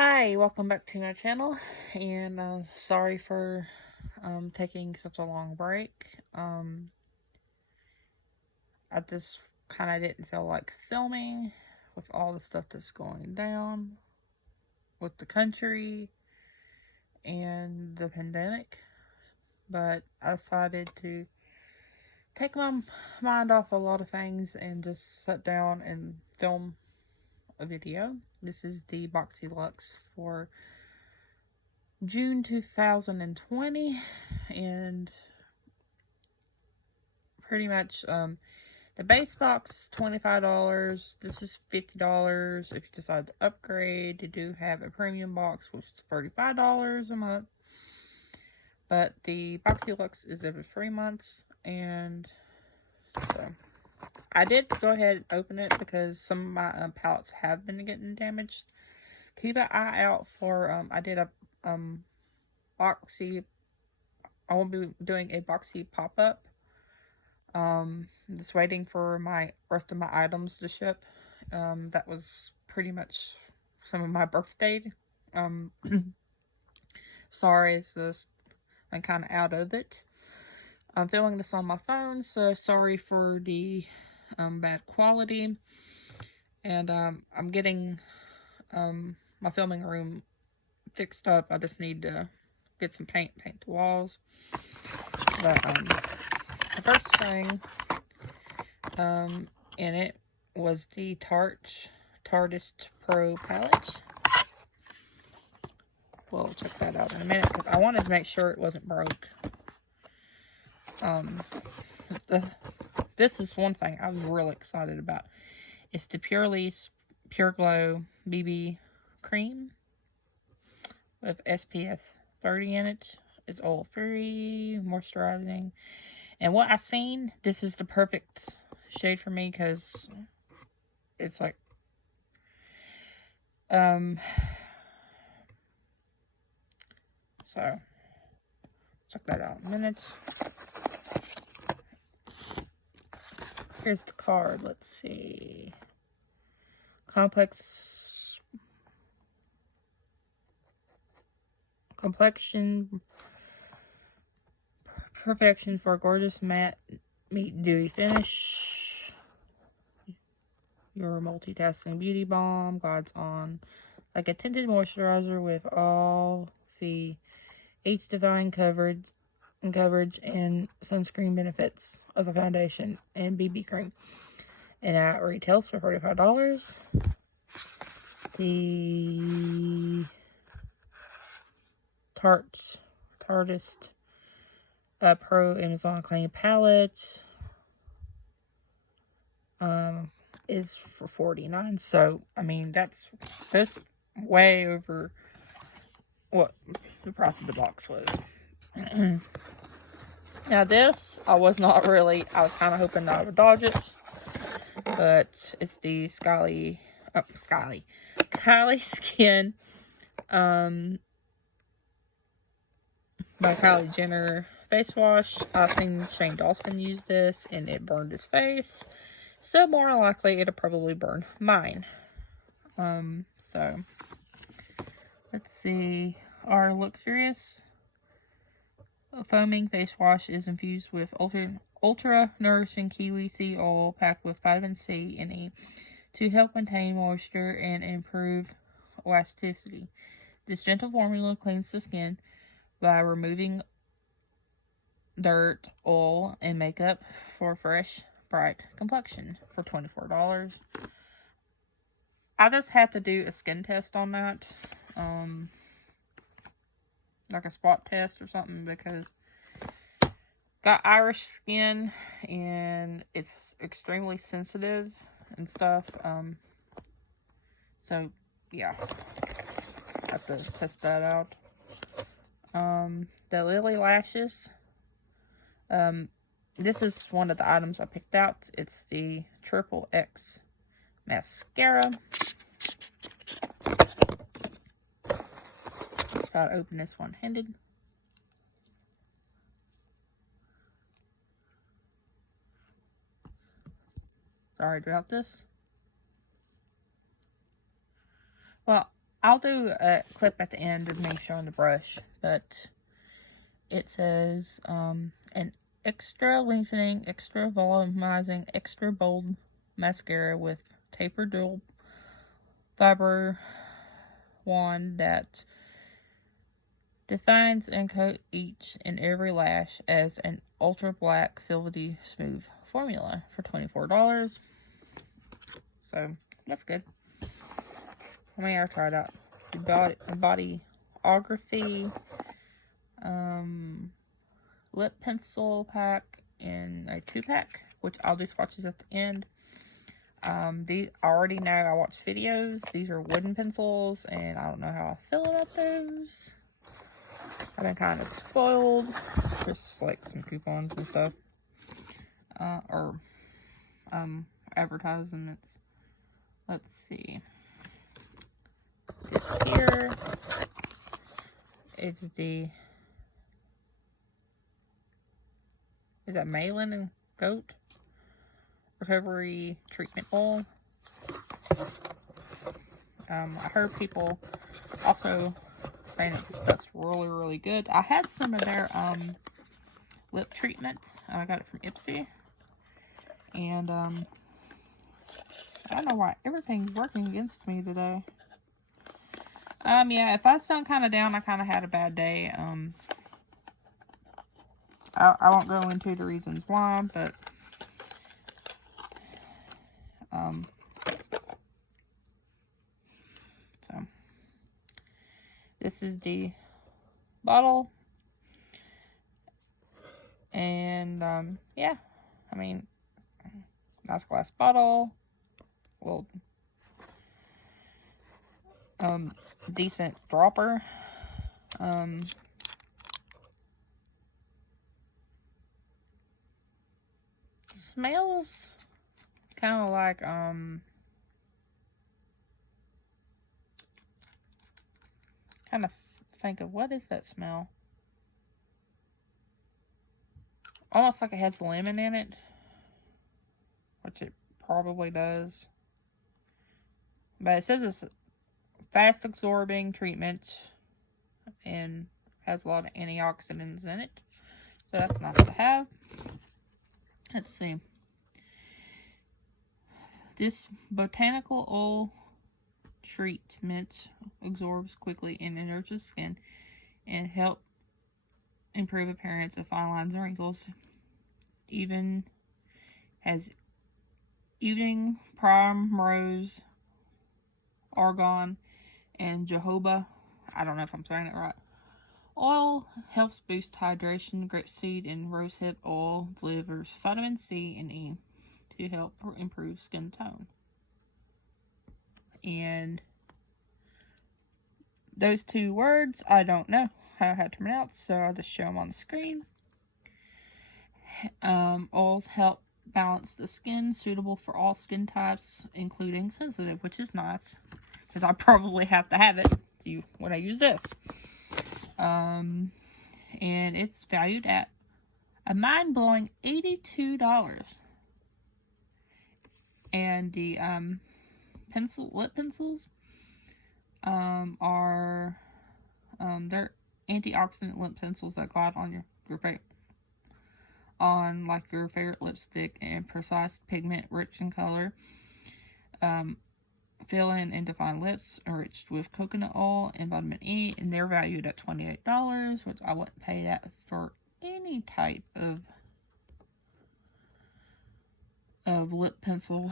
Hi, welcome back to my channel, and sorry for taking such a long break. I just kind of didn't feel like filming with all the stuff that's going down with the country and the pandemic, but I decided to take my mind off a lot of things and just sit down and film a video. This is the Boxyluxe for June 2020, and pretty much the base box $25. This is $50 if you decide to upgrade. You do have a premium box, which is $35 a month, but the Boxyluxe is every 3 months. And so I did go ahead and open it because some of my palettes have been getting damaged. Keep an eye out for I did a boxy. I won't be doing a boxy pop-up. I'm just waiting for my rest of my items to ship. That was pretty much some of my birthday. Sorry, it's just I'm kind of out of it. I'm filming this on my phone, so sorry for the bad quality. And I'm getting my filming room fixed up. I just need to get some paint the walls. But the first thing in it was the Tartist Pro palette. We'll check that out in a minute because I wanted to make sure it wasn't broke. This is one thing I was really excited about. It's the Pur Glow Bb Cream with SPF 30 in it. It's oil-free, moisturizing. And what I've seen, this is the perfect shade for me because it's like, so check that out in a minute. Here's the card. Let's see. Complexion perfection for a gorgeous matte meet dewy finish. Your multitasking beauty balm glides on like a tinted moisturizer with all the H-Divine coverage and sunscreen benefits of a foundation and BB cream. And it retails for $45. The Tartist Pro Amazon Clean Palette is for $49. So I mean that's way over what the price of the box was. Now this I was kind of hoping that I would dodge it, but it's the Kylie Skin by Kylie Jenner face wash. I've seen Shane Dawson use this and it burned his face, so more likely it'll probably burn mine. So let's see. Our luxurious foaming face wash is infused with ultra nourishing kiwi seed oil packed with vitamin C and E to help maintain moisture and improve elasticity. This gentle formula cleans the skin by removing dirt, oil, and makeup for a fresh, bright complexion for $24. I just had to do a skin test on that. Like a spot test or something, because got Irish skin and it's extremely sensitive and stuff. So yeah, I have to test that out. The Lily Lashes. This is one of the items I picked out. It's the Triple X mascara. Try to open this one-handed. Sorry about this. Well, I'll do a clip at the end of me showing the brush, but it says an extra lengthening, extra volumizing, extra bold mascara with tapered dual fiber wand that defines and coat each and every lash as an ultra black velvety smooth formula for $24. So that's good. I mean, I'll try it out. The bodyography lip pencil pack in a 2-pack, which I'll do swatches at the end. These I already know. I watch videos. These are wooden pencils, and I don't know how I feel about those. I've been kind of spoiled. Just like some coupons and stuff. Or advertisements. Let's see. This here is the, is that Malin and Goat Recovery Treatment Oil. I heard people also saying that this stuff's really, really good. I had some of their lip treatment. I got it from Ipsy. And I don't know why everything's working against me today. Yeah, if I sound kind of down, I kind of had a bad day. I won't go into the reasons why, but so this is the bottle, and yeah, I mean, nice glass bottle, well, decent dropper. Smells kind of like kind of think of, what is that smell? Almost like it has lemon in it, which it probably does. But it says it's fast absorbing treatment and has a lot of antioxidants in it, so that's nice to have. Let's see. This botanical oil treatment absorbs quickly and nourishes skin and help improve appearance of fine lines and wrinkles. Even has evening primrose, argan, and jojoba, I don't know if I'm saying it right, oil helps boost hydration. Grapeseed and rosehip oil delivers vitamin C and E to help improve skin tone. And those two words, I don't know how to pronounce, so I'll just show them on the screen. Oils help balance the skin, suitable for all skin types, including sensitive, which is nice, because I probably have to have it when I use this. And it's valued at a mind-blowing $82. And the lip pencils are they're antioxidant lip pencils that glide on your favorite, on like your favorite lipstick, and precise pigment, rich in color. Fill in and define lips, enriched with coconut oil and vitamin E, and they're valued at $28, which I wouldn't pay that for any type of lip pencil.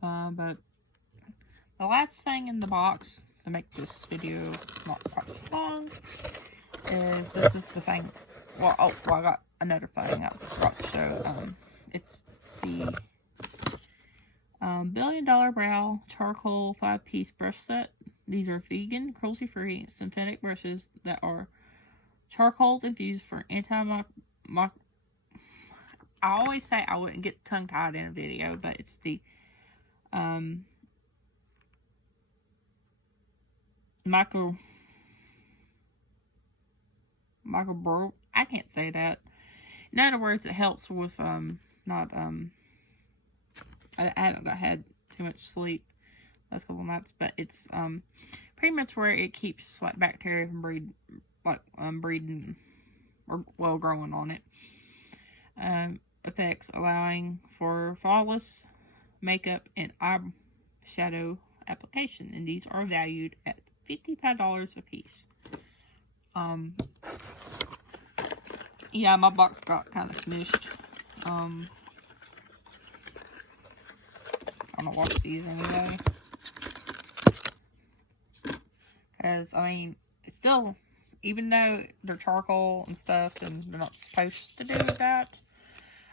But the last thing in the box, to make this video not quite so long, is this is the thing. Well, I got another thing I forgot to show. It's the $1 Billion Brow Charcoal 5-piece brush set. These are vegan, cruelty-free, synthetic brushes that are charcoal infused for I always say I wouldn't get tongue-tied in a video, but it's the I can't say that. In other words, it helps with I haven't had too much sleep last couple months, but it's pretty much where it keeps like bacteria from breeding or well growing on it. Effects allowing for flawless makeup and eyeshadow application, and these are valued at $55 a piece. Yeah, my box got kind of smushed. I'm gonna wash these anyway, because I mean, it's still, even though they're charcoal and stuff and they're not supposed to do that,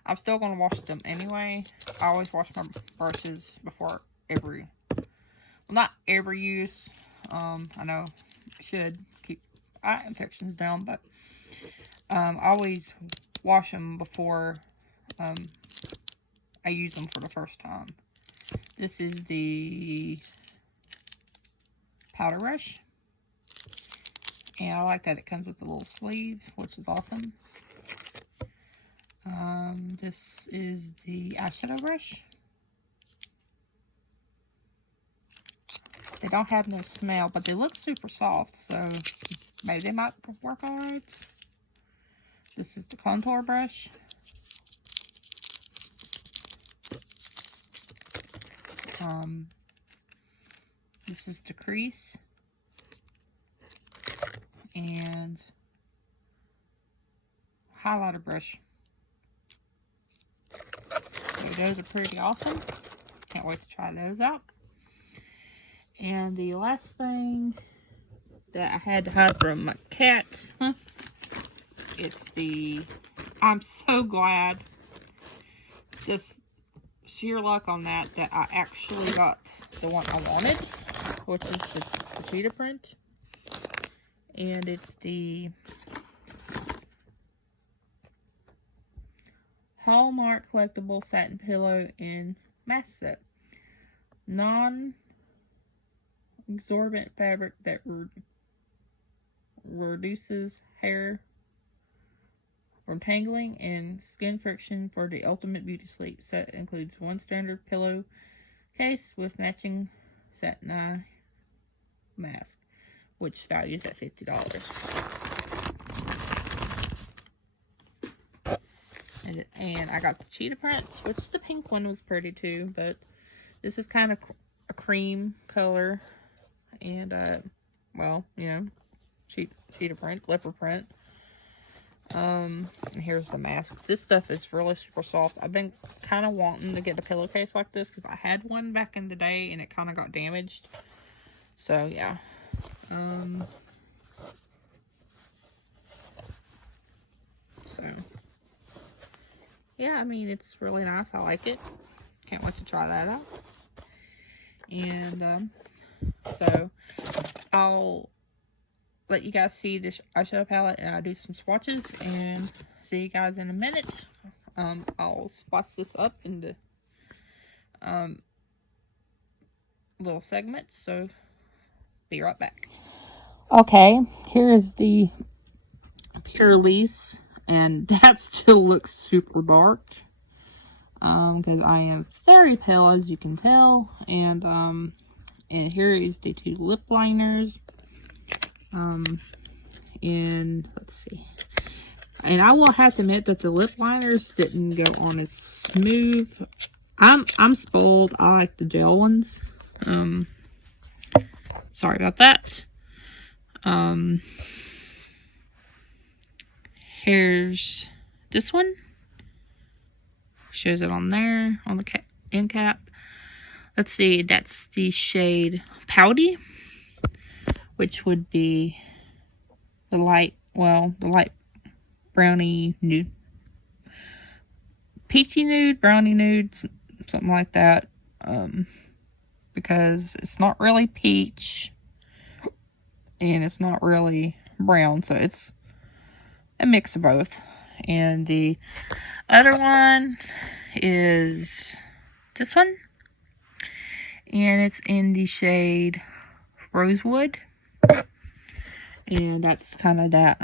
I'm still gonna wash them anyway. I always wash my brushes before every, well, not every use. I know I should keep eye infections down, but I always wash them before I use them for the first time. This is the powder brush, and I like that it comes with a little sleeve, which is awesome. This is the eyeshadow brush. They don't have no smell, but they look super soft, so maybe they might work alright. This is the contour brush. This is the crease. And highlighter brush. So those are pretty awesome. Can't wait to try those out. And the last thing that I had to hide from my cats, it's the, I'm so glad, just sheer luck on that I actually got the one I wanted, which is the cheetah print. And it's the Hallmark Collectible Satin Pillow in Mask Set. Non-absorbent fabric that reduces hair from tangling and skin friction for the ultimate beauty sleep. Set includes one standard pillow case with matching satin eye mask, which values at $50. And I got the cheetah prints, which the pink one was pretty too, but this is kind of a cream color, and well, you know, cheetah print, leopard print. And here's the mask. This stuff is really super soft. I've been kind of wanting to get a pillowcase like this because I had one back in the day and it kind of got damaged. So yeah. So yeah, I mean, it's really nice. I like it. Can't wait to try that out. And so I'll let you guys see this eyeshadow palette, and I'll do some swatches and see you guys in a minute. I'll swatch this up into little segments, so be right back. Okay, here is the Pure Lease, and that still looks super dark because I am very pale, as you can tell. And here is the two lip liners. And let's see. And I will have to admit that the lip liners didn't go on as smooth. I'm spoiled. I like the gel ones. Sorry about that. Here's this one. Shows it on there, on the end cap. Let's see, that's the shade Pouty, which would be the light brownie nude. Peachy nude, brownie nude, something like that. Because it's not really peach, and it's not really brown, so it's a mix of both. And the other one is this one, and it's in the shade Rosewood, and that's kind of that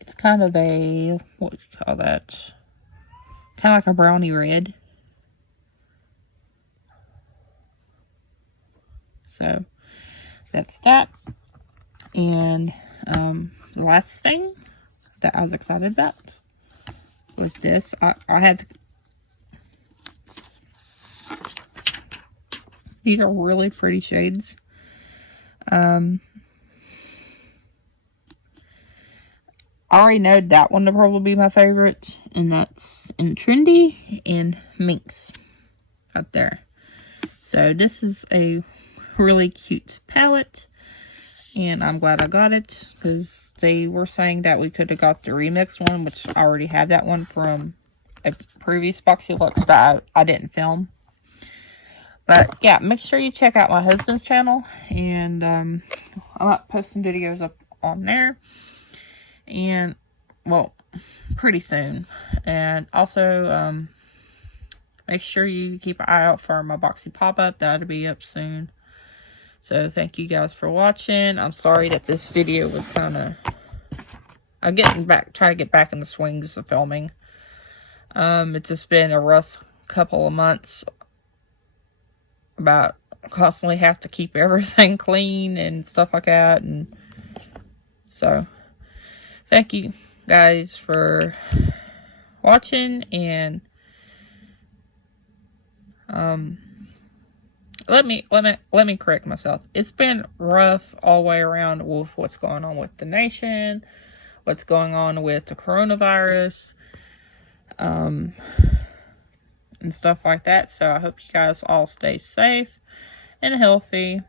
it's kind of a, what would you call that, kind of like a brownie red. So that's that. And the last thing that I was excited about was this. I had these are really pretty shades. I already know that one will probably be my favorite, and that's in Trendy and Minx out there. So this is a really cute palette, and I'm glad I got it because they were saying that we could have got the remix one, which I already had that one from a previous Boxyluxe that I didn't film. But yeah, make sure you check out my husband's channel, and I'm posting videos up on there, and well, pretty soon. And also make sure you keep an eye out for my Boxy pop-up. That'll be up soon. So thank you guys for watching. I'm sorry that this video was kind of, I'm trying to get back in the swings of filming. It's just been a rough couple of months. About constantly have to keep everything clean and stuff like that. And so thank you guys for watching, and let me correct myself. It's been rough all the way around with what's going on with the nation, what's going on with the coronavirus, and stuff like that. So I hope you guys all stay safe and healthy.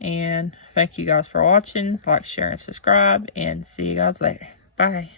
And thank you guys for watching. Like, share, and subscribe. And see you guys later. Bye.